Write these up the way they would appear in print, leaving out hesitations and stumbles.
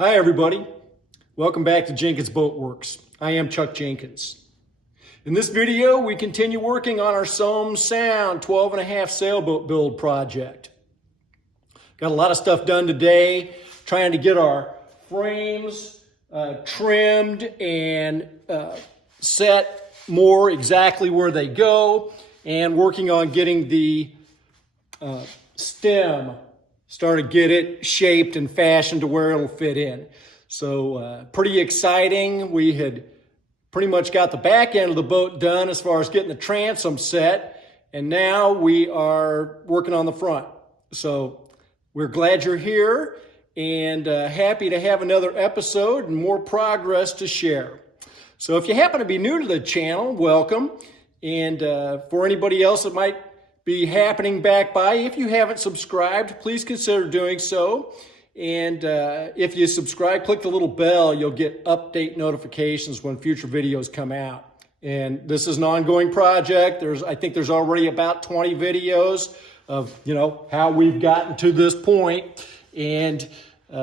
Hi everybody, welcome back to Jenkins Boat Works. I am Chuck Jenkins. In this video, we continue working on our Somes Sound 12.5 sailboat build project. Got a lot of stuff done today, trying to get our frames trimmed and set more exactly where they go, and working on getting the stem started, get it shaped and fashioned to where it'll fit in. So pretty exciting. We had pretty much got the back end of the boat done as far as getting the transom set, and now we are working on the front. So we're glad you're here and happy to have another episode and more progress to share. So if you happen to be new to the channel, welcome. And for anybody else that might be happening back by, if you haven't subscribed, please consider doing so. And if you subscribe, click the little bell. You'll get update notifications when future videos come out. And this is an ongoing project. I think there's already about 20 videos of, how we've gotten to this point. And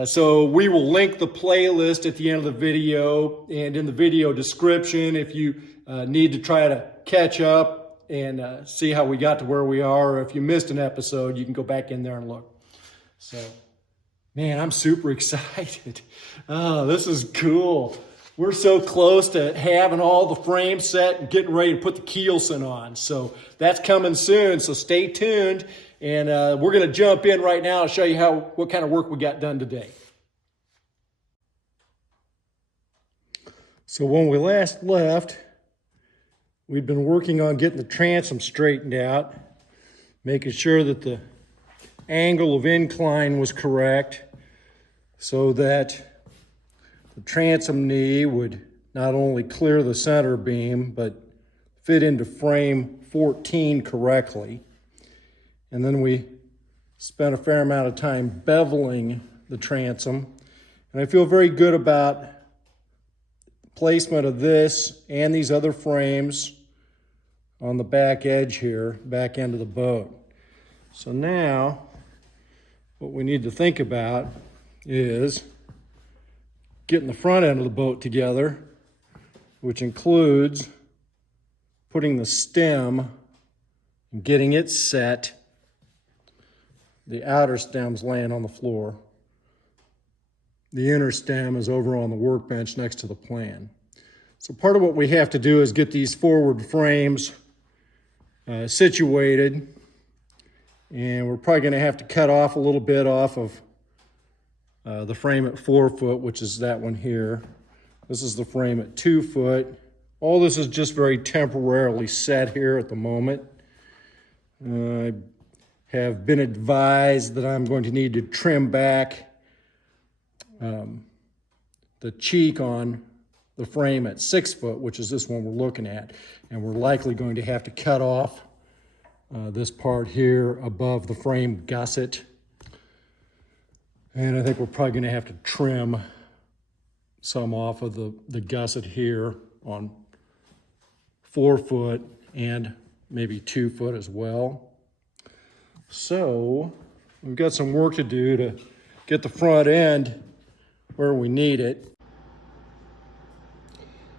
so we will link the playlist at the end of the video and in the video description if you need to try to catch up and see how we got to where we are. Or if you missed an episode, you can go back in there and look. So, man, I'm super excited. Oh, this is cool. We're so close to having all the frames set and getting ready to put the keelson on. So that's coming soon, so stay tuned. And we're gonna jump in right now and show you what kind of work we got done today. So when we last left, we'd been working on getting the transom straightened out, making sure that the angle of incline was correct so that the transom knee would not only clear the center beam, but fit into frame 14 correctly. And then we spent a fair amount of time beveling the transom. And I feel very good about placement of this and these other frames on the back edge here, back end of the boat. So now what we need to think about is getting the front end of the boat together, which includes putting the stem and getting it set. The outer stem's laying on the floor. The inner stem is over on the workbench next to the plan. So part of what we have to do is get these forward frames situated. And we're probably gonna have to cut off a little bit off of the frame at 4 foot, which is that one here. This is the frame at 2 foot. All this is just very temporarily set here at the moment. I have been advised that I'm going to need to trim back the cheek on the frame at 6 foot, which is this one we're looking at. And we're likely going to have to cut off this part here above the frame gusset. And I think we're probably gonna have to trim some off of the gusset here on 4 foot and maybe 2 foot as well. So we've got some work to do to get the front end where we need it.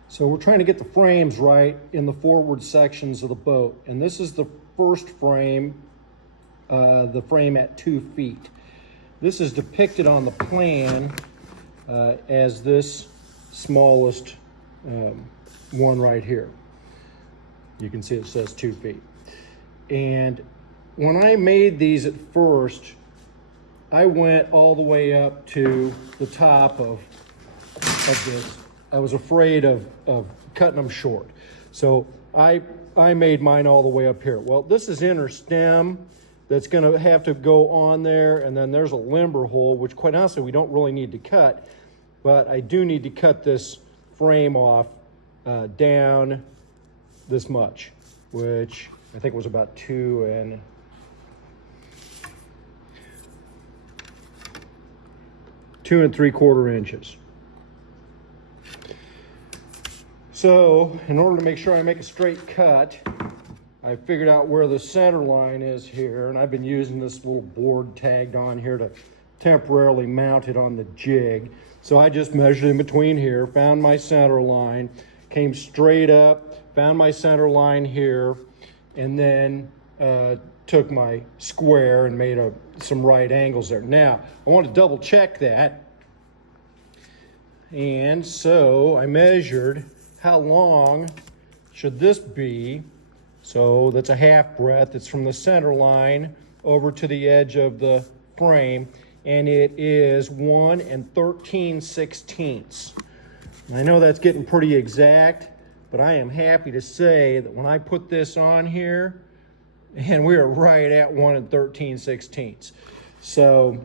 So we're trying to get the frames right in the forward sections of the boat. And this is the first frame, the frame at 2 feet. This is depicted on the plan as this smallest one right here. You can see it says 2 feet. And when I made these at first, I went all the way up to the top of this. I was afraid of cutting them short. So I made mine all the way up here. Well, this is inner stem that's gonna have to go on there, and then there's a limber hole, which quite honestly, we don't really need to cut, but I do need to cut this frame off down this much, which I think was about 2 3/4 inches. So in order to make sure I make a straight cut, I figured out where the center line is here, and I've been using this little board tagged on here to temporarily mount it on the jig. So I just measured in between here, found my center line, came straight up, found my center line here, and then took my square and made some right angles there. Now, I want to double check that. And so I measured how long should this be. So that's a half breadth. It's from the center line over to the edge of the frame, and it is 1 13/16. I know that's getting pretty exact, but I am happy to say that when I put this on here, and we are right at 1 13/16. So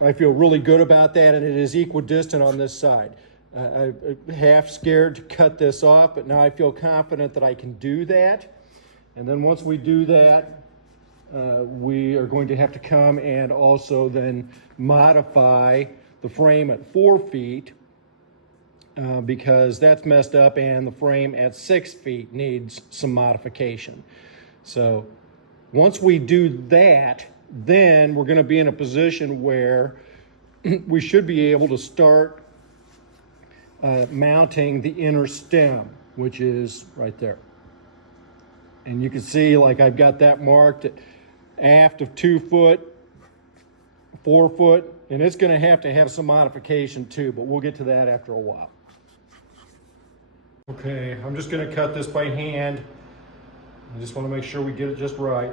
I feel really good about that, and it is equidistant on this side. I'm half scared to cut this off, but now I feel confident that I can do that. And then once we do that, we are going to have to come and also then modify the frame at 4 feet because that's messed up, and the frame at 6 feet needs some modification. So once we do that, then we're going to be in a position where we should be able to start mounting the inner stem, which is right there. And you can see, like, I've got that marked at aft of 2 foot, 4 foot, and it's going to have some modification too, but we'll get to that after a while. Okay, I'm just going to cut this by hand. I just want to make sure we get it just right.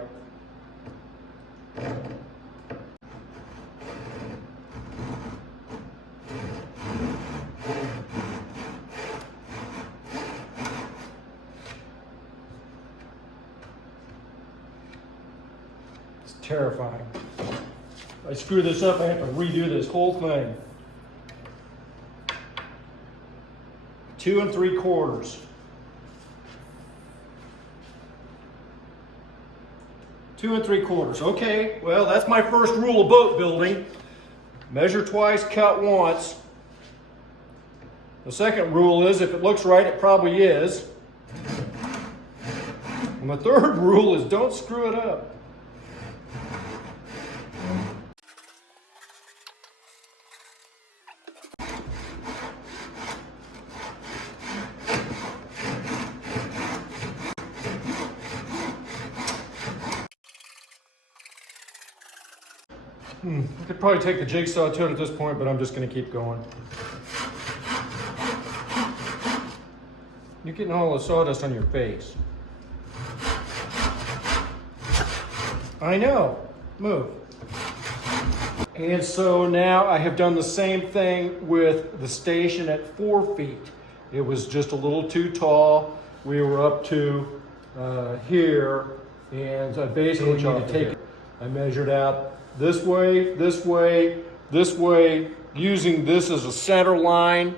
It's terrifying. If I screw this up, I have to redo this whole thing. 2 3/4. 2 3/4. Okay, well, that's my first rule of boat building. Measure twice, cut once. The second rule is if it looks right, it probably is. And the third rule is don't screw it up. I could probably take the jigsaw to it at this point, but I'm just going to keep going. You're getting all the sawdust on your face. I know. Move. And so now I have done the same thing with the station at 4 feet. It was just a little too tall. We were up to here, and I basically need to take it. I measured out this way, this way, this way, using this as a center line,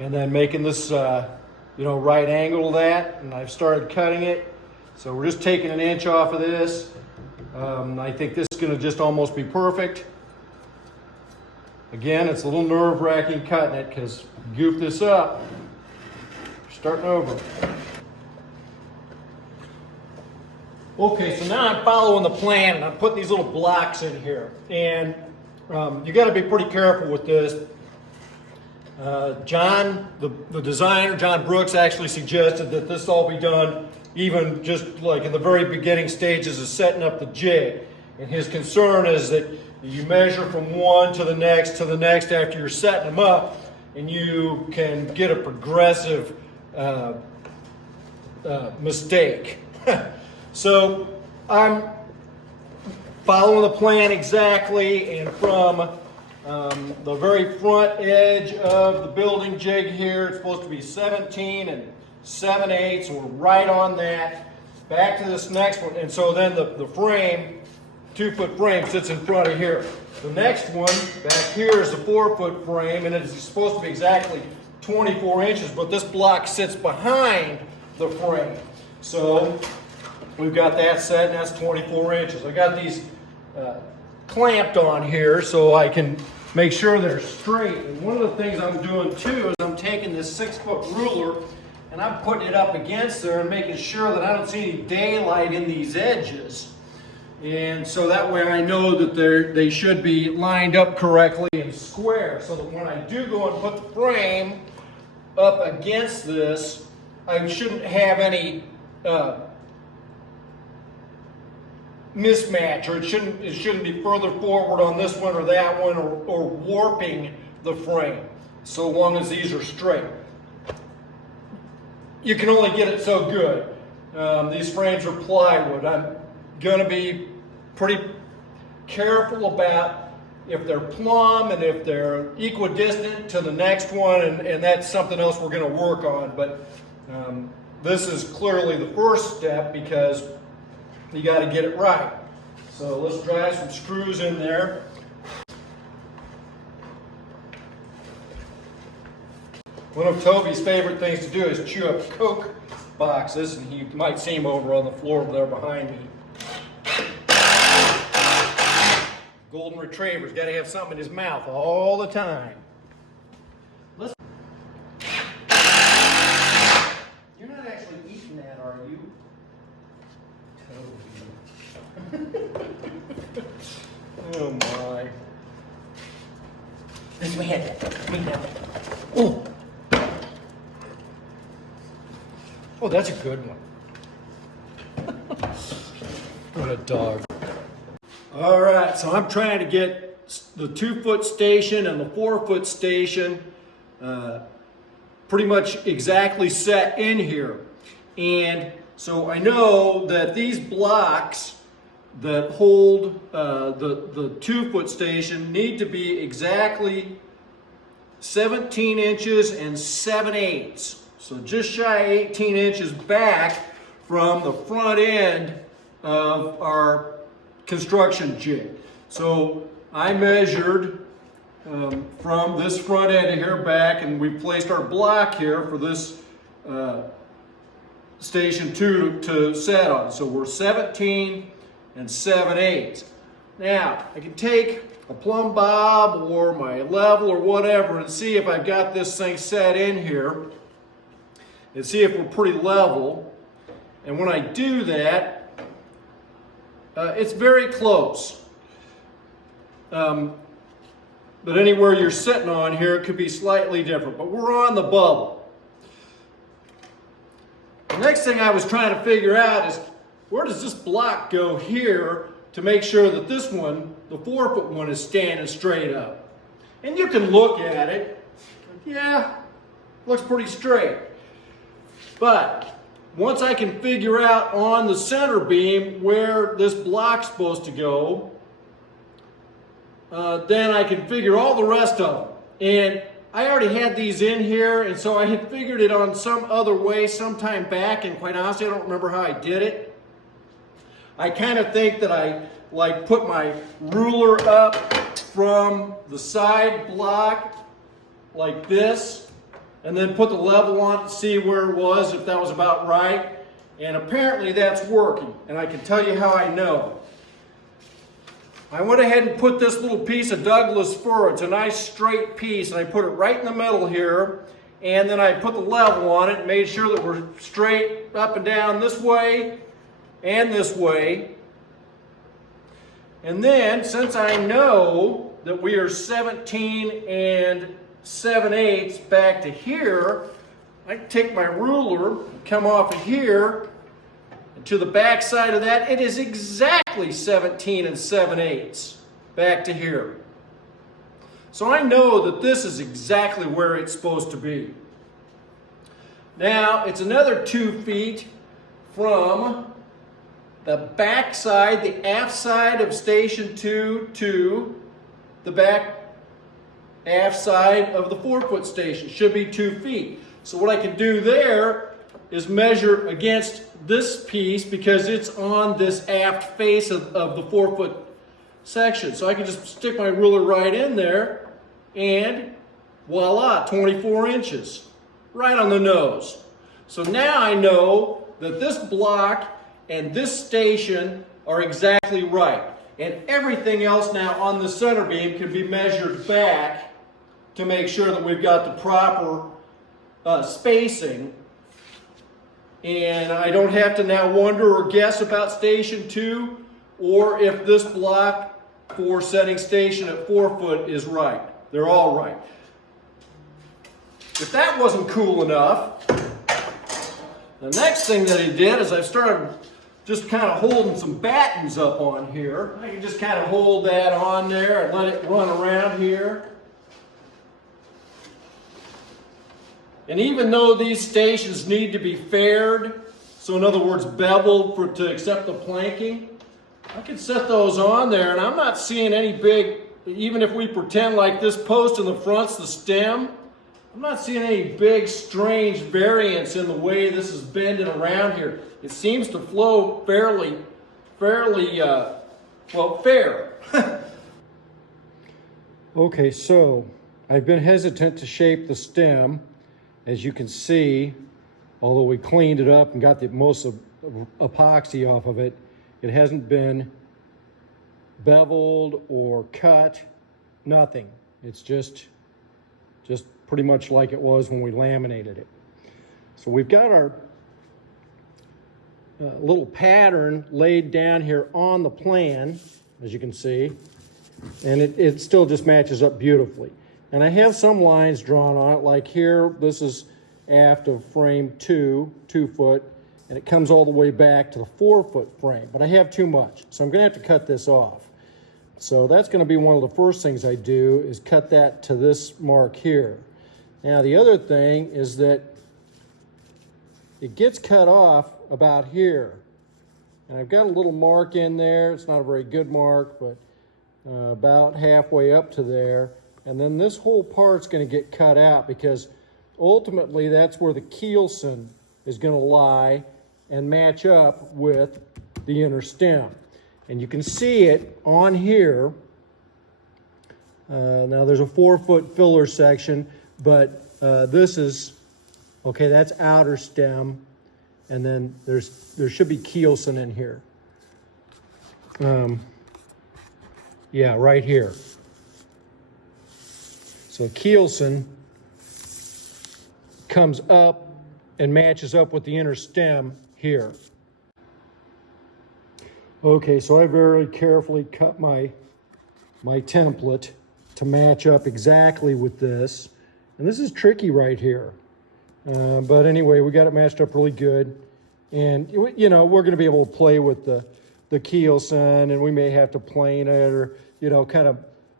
and then making this, right angle to that. And I've started cutting it. So we're just taking an inch off of this. I think this is going to just almost be perfect. Again, it's a little nerve-wracking cutting it because goof this up. Starting over. Okay, so now I'm following the plan, and I'm putting these little blocks in here. And you got to be pretty careful with this. John, the designer, John Brooks, actually suggested that this all be done even just like in the very beginning stages of setting up the jig. And his concern is that you measure from one to the next after you're setting them up, and you can get a progressive mistake. So I'm following the plan exactly, and from the very front edge of the building jig here, it's supposed to be 17 7/8, and we're right on that. Back to this next one, and so then the frame, 2 foot frame, sits in front of here. The next one back here is a 4 foot frame, and it's supposed to be exactly 24 inches, but this block sits behind the frame. So we've got that set, and that's 24 inches. I got these clamped on here so I can make sure they're straight. And one of the things I'm doing too is I'm taking this 6 foot ruler and I'm putting it up against there and making sure that I don't see any daylight in these edges. And so that way I know that they should be lined up correctly and square, so that when I do go and put the frame up against this, I shouldn't have any mismatch, or it shouldn't be further forward on this one or that one, or warping the frame, so long as these are straight. You can only get it so good. These frames are plywood. I'm going to be pretty careful about if they're plumb and if they're equidistant to the next one, and that's something else we're going to work on. But this is clearly the first step because you got to get it right. So let's drive some screws in there. One of Toby's favorite things to do is chew up Coke boxes, and you might see him over on the floor over there behind me. Golden Retriever's got to have something in his mouth all the time. You're not actually eating that, are you? Toby. Oh my. This way, head. Oh. Oh, that's a good one. What a dog. All right, so I'm trying to get the 2-foot station and the 4-foot station pretty much exactly set in here. And so I know that these blocks that hold the 2-foot station need to be exactly 17 inches and 7/8. So just shy of 18 inches back from the front end of our construction jig. So I measured from this front end of here back, and we placed our block here for this station 2 to set on. So we're 17 and 7/8. Now I can take a plumb bob or my level or whatever and see if I've got this thing set in here and see if we're pretty level. And when I do that, it's very close. But anywhere you're sitting on here, it could be slightly different. But we're on the bubble. The next thing I was trying to figure out is, where does this block go here to make sure that this one, the 4-foot one, is standing straight up? And you can look at it. Yeah, looks pretty straight. But once I can figure out on the center beam where this block's supposed to go, then I can figure all the rest of them. And I already had these in here, and so I had figured it on some other way sometime back, and quite honestly, I don't remember how I did it. I kind of think that I put my ruler up from the side block like this, and then put the level on it to see where it was, if that was about right. And apparently that's working, and I can tell you how I know. I went ahead and put this little piece of Douglas fir. It's a nice straight piece, and I put it right in the middle here, and then I put the level on it and made sure that we're straight up and down this way and this way. And then, since I know that we are 17 and 7/8 back to here, I can take my ruler, come off of here, and to the back side of that, it is exactly 17 and 7/8 back to here. So I know that this is exactly where it's supposed to be. Now, it's another 2 feet from the back side, the aft side of station 2 to the back aft side of the 4-foot station. Should be 2 feet. So what I can do there is measure against this piece because it's on this aft face of the 4-foot section. So I can just stick my ruler right in there and voila, 24 inches. Right on the nose. So now I know that this block and this station are exactly right. And everything else now on the center beam can be measured back to make sure that we've got the proper spacing. And I don't have to now wonder or guess about station 2 or if this block for setting station at 4 foot is right. They're all right. If that wasn't cool enough, the next thing that he did is I started just kind of holding some battens up on here. I can just kind of hold that on there and let it run around here. And even though these stations need to be faired, so in other words beveled to accept the planking, I can set those on there and I'm not seeing any big, even if we pretend like this post in the front's the stem, I'm not seeing any big strange variance in the way this is bending around here. It seems to flow fairly, well, fair. Okay, so I've been hesitant to shape the stem. As you can see, although we cleaned it up and got the most of epoxy off of it, it hasn't been beveled or cut, nothing. It's just pretty much like it was when we laminated it. So we've got our little pattern laid down here on the plan, as you can see, and it still just matches up beautifully. And I have some lines drawn on it, like here, this is aft of frame 2 foot, and it comes all the way back to the 4 foot frame, but I have too much, so I'm gonna have to cut this off. So that's gonna be one of the first things I do, is cut that to this mark here. Now the other thing is that it gets cut off about here. And I've got a little mark in there. It's not a very good mark, but about halfway up to there. And then this whole part's going to get cut out because ultimately that's where the keelson is going to lie and match up with the inner stem. And you can see it on here. Now there's a 4 foot filler section, but this is, okay, that's outer stem. And then there should be keelson in here. Yeah, right here. So keelson comes up and matches up with the inner stem here. Okay, so I very carefully cut my template to match up exactly with this. And this is tricky right here. But anyway, we got it matched up really good. And, you know, we're going to be able to play with the keelson, and we may have to plane it or, you know, kind of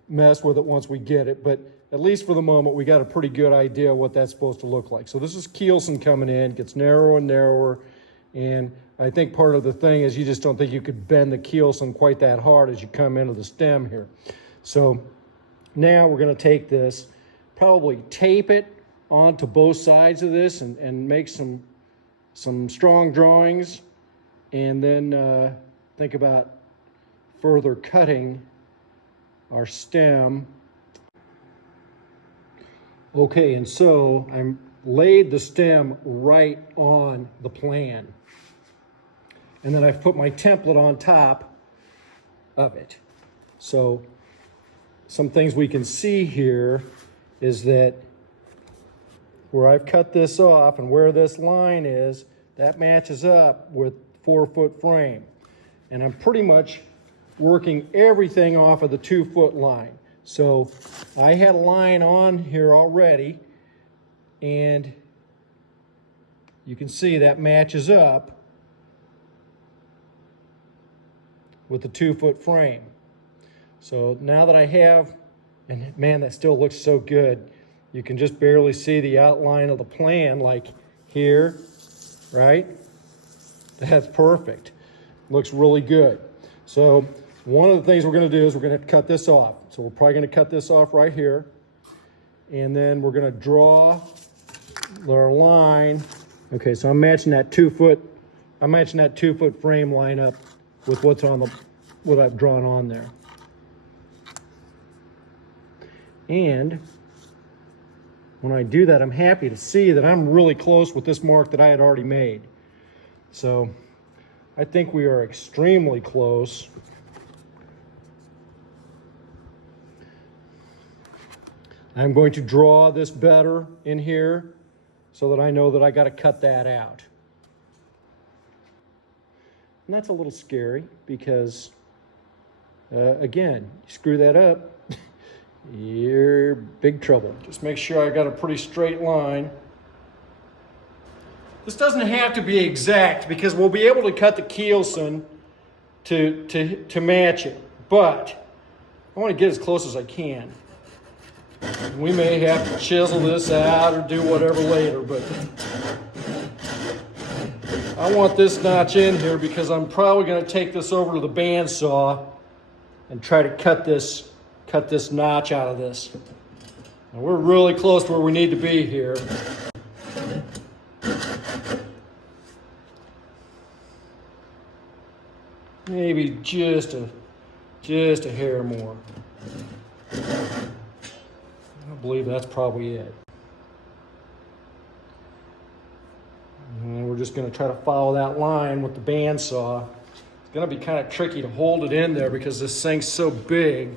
mess with it once we get it. But at least for the moment, we got a pretty good idea what that's supposed to look like. So this is keelson coming in, gets narrower and narrower. And I think part of the thing is you just don't think you could bend the keelson quite that hard as you come into the stem here. So now we're going to take this, probably tape it onto both sides of this and make some strong drawings, and then think about further cutting our stem. Okay, and so I'm laid the stem right on the plan, and then I've put my template on top of it. So some things we can see here is that where I've cut this off and where this line is, that matches up with 4 foot frame. And I'm pretty much working everything off of the 2 foot line. So I had a line on here already, and you can see that matches up with the 2 foot frame. So now that I have, and man, that still looks so good. You can just barely see the outline of the plan, like here, right? That's perfect. Looks really good. So one of the things we're going to do is we're going to cut this off. So we're probably going to cut this off right here. And then we're going to draw our line. Okay, so I'm matching that 2 foot frame line up with what I've drawn on there. And when I do that, I'm happy to see that I'm really close with this mark that I had already made. So I think we are extremely close. I'm going to draw this better in here so that I know that I got to cut that out. And that's a little scary because again, you screw that up, you're big trouble. Just make sure I got a pretty straight line. This doesn't have to be exact because we'll be able to cut the keelson to match it, but I want to get as close as I can. We may have to chisel this out or do whatever later, but I want this notch in here because I'm probably going to take this over to the bandsaw and try to cut this notch out of this. And we're really close to where we need to be here. Maybe just a hair more. I believe that's probably it. And we're just going to try to follow that line with the bandsaw. It's going to be kind of tricky to hold it in there because this thing's so big.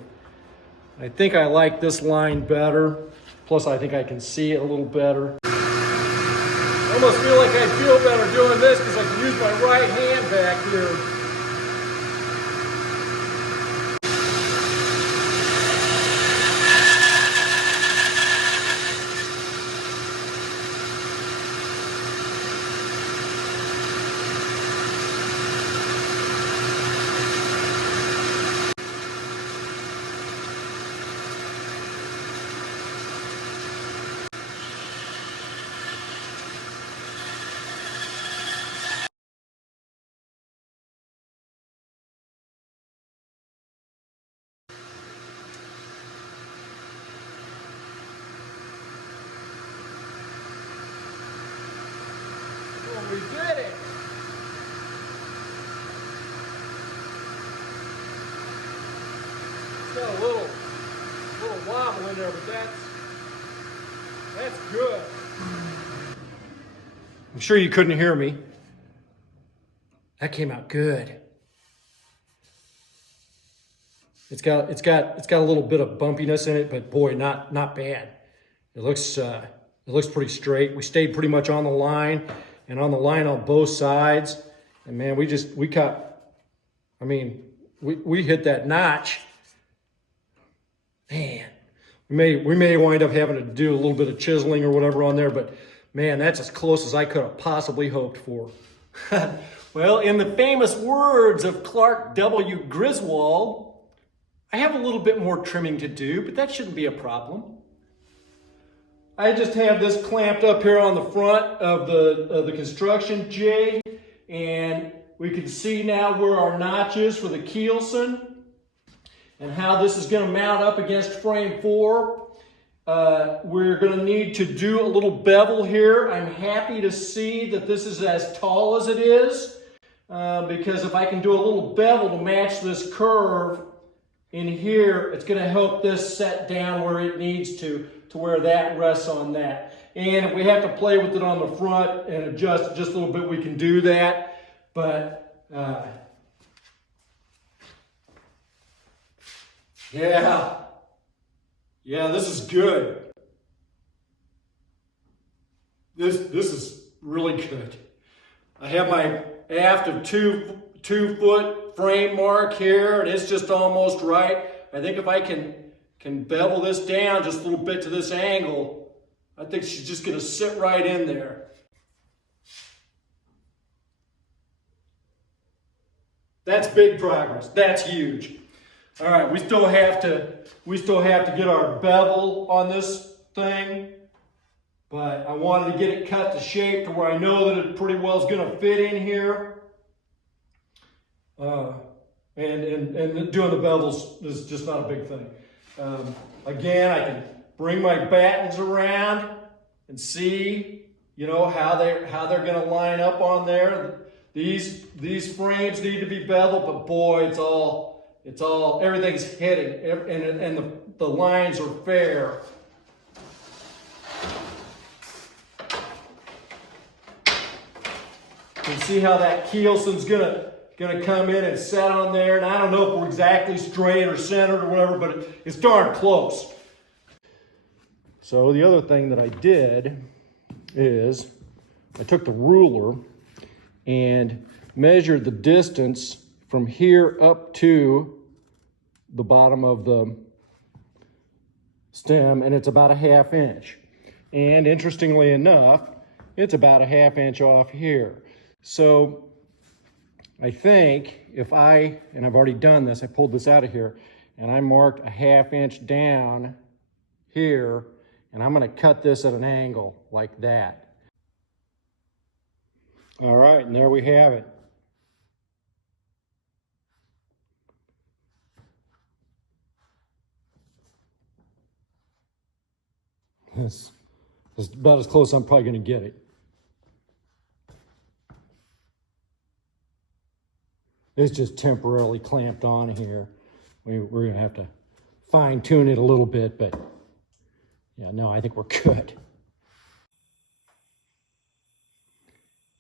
I think I like this line better. Plus, I think I can see it a little better. I almost feel like I feel better doing this because I can use my right hand back here. We did it! It's got a little wobble in there, but that's good. I'm sure you couldn't hear me. That came out good. It's got a little bit of bumpiness in it, but boy, not bad. It looks pretty straight. We stayed pretty much on the line. And on the line on both sides, and man, we hit that notch. Man, we may wind up having to do a little bit of chiseling or whatever on there, but man, that's as close as I could have possibly hoped for. Well, in the famous words of Clark W. Griswold, I have a little bit more trimming to do, but that shouldn't be a problem. I just have this clamped up here on the front of the construction jig, and we can see now where our notch is for the keelson and how this is going to mount up against frame 4. We're going to need to do a little bevel here. I'm happy to see that this is as tall as it is, because if I can do a little bevel to match this curve in here, it's going to help this set down where it needs to where that rests on that. And if we have to play with it on the front and adjust just a little bit, we can do that. But yeah, this is good. This is really good. I have my aft of two foot frame mark here, and it's just almost right. I think if I can bevel this down just a little bit to this angle, I think she's just going to sit right in there. That's big progress. That's huge. All right, we still have to get our bevel on this thing, but I wanted to get it cut to shape to where I know that it pretty well is going to fit in here. And doing the bevels is just not a big thing. Again, I can bring my battens around and see, how they're going to line up on there. These frames need to be beveled, but boy, everything's hitting, and the lines are fair. You can see how that keelson's gonna come in and set on there, and I don't know if we're exactly straight or centered or whatever, but it's darn close. So the other thing that I did is I took the ruler and measured the distance from here up to the bottom of the stem, and it's about a 1/2 inch. And interestingly enough, it's about a 1/2 inch off here. So I think if and I've already done this, I pulled this out of here, and I marked a 1/2 inch down here, and I'm gonna cut this at an angle like that. All right, and there we have it. This is about as close as I'm probably gonna get it. It's just temporarily clamped on here. We're gonna have to fine tune it a little bit, but yeah, no, I think we're good.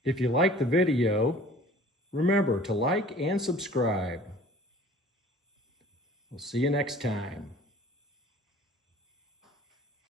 If you like the video, remember to like and subscribe. We'll see you next time.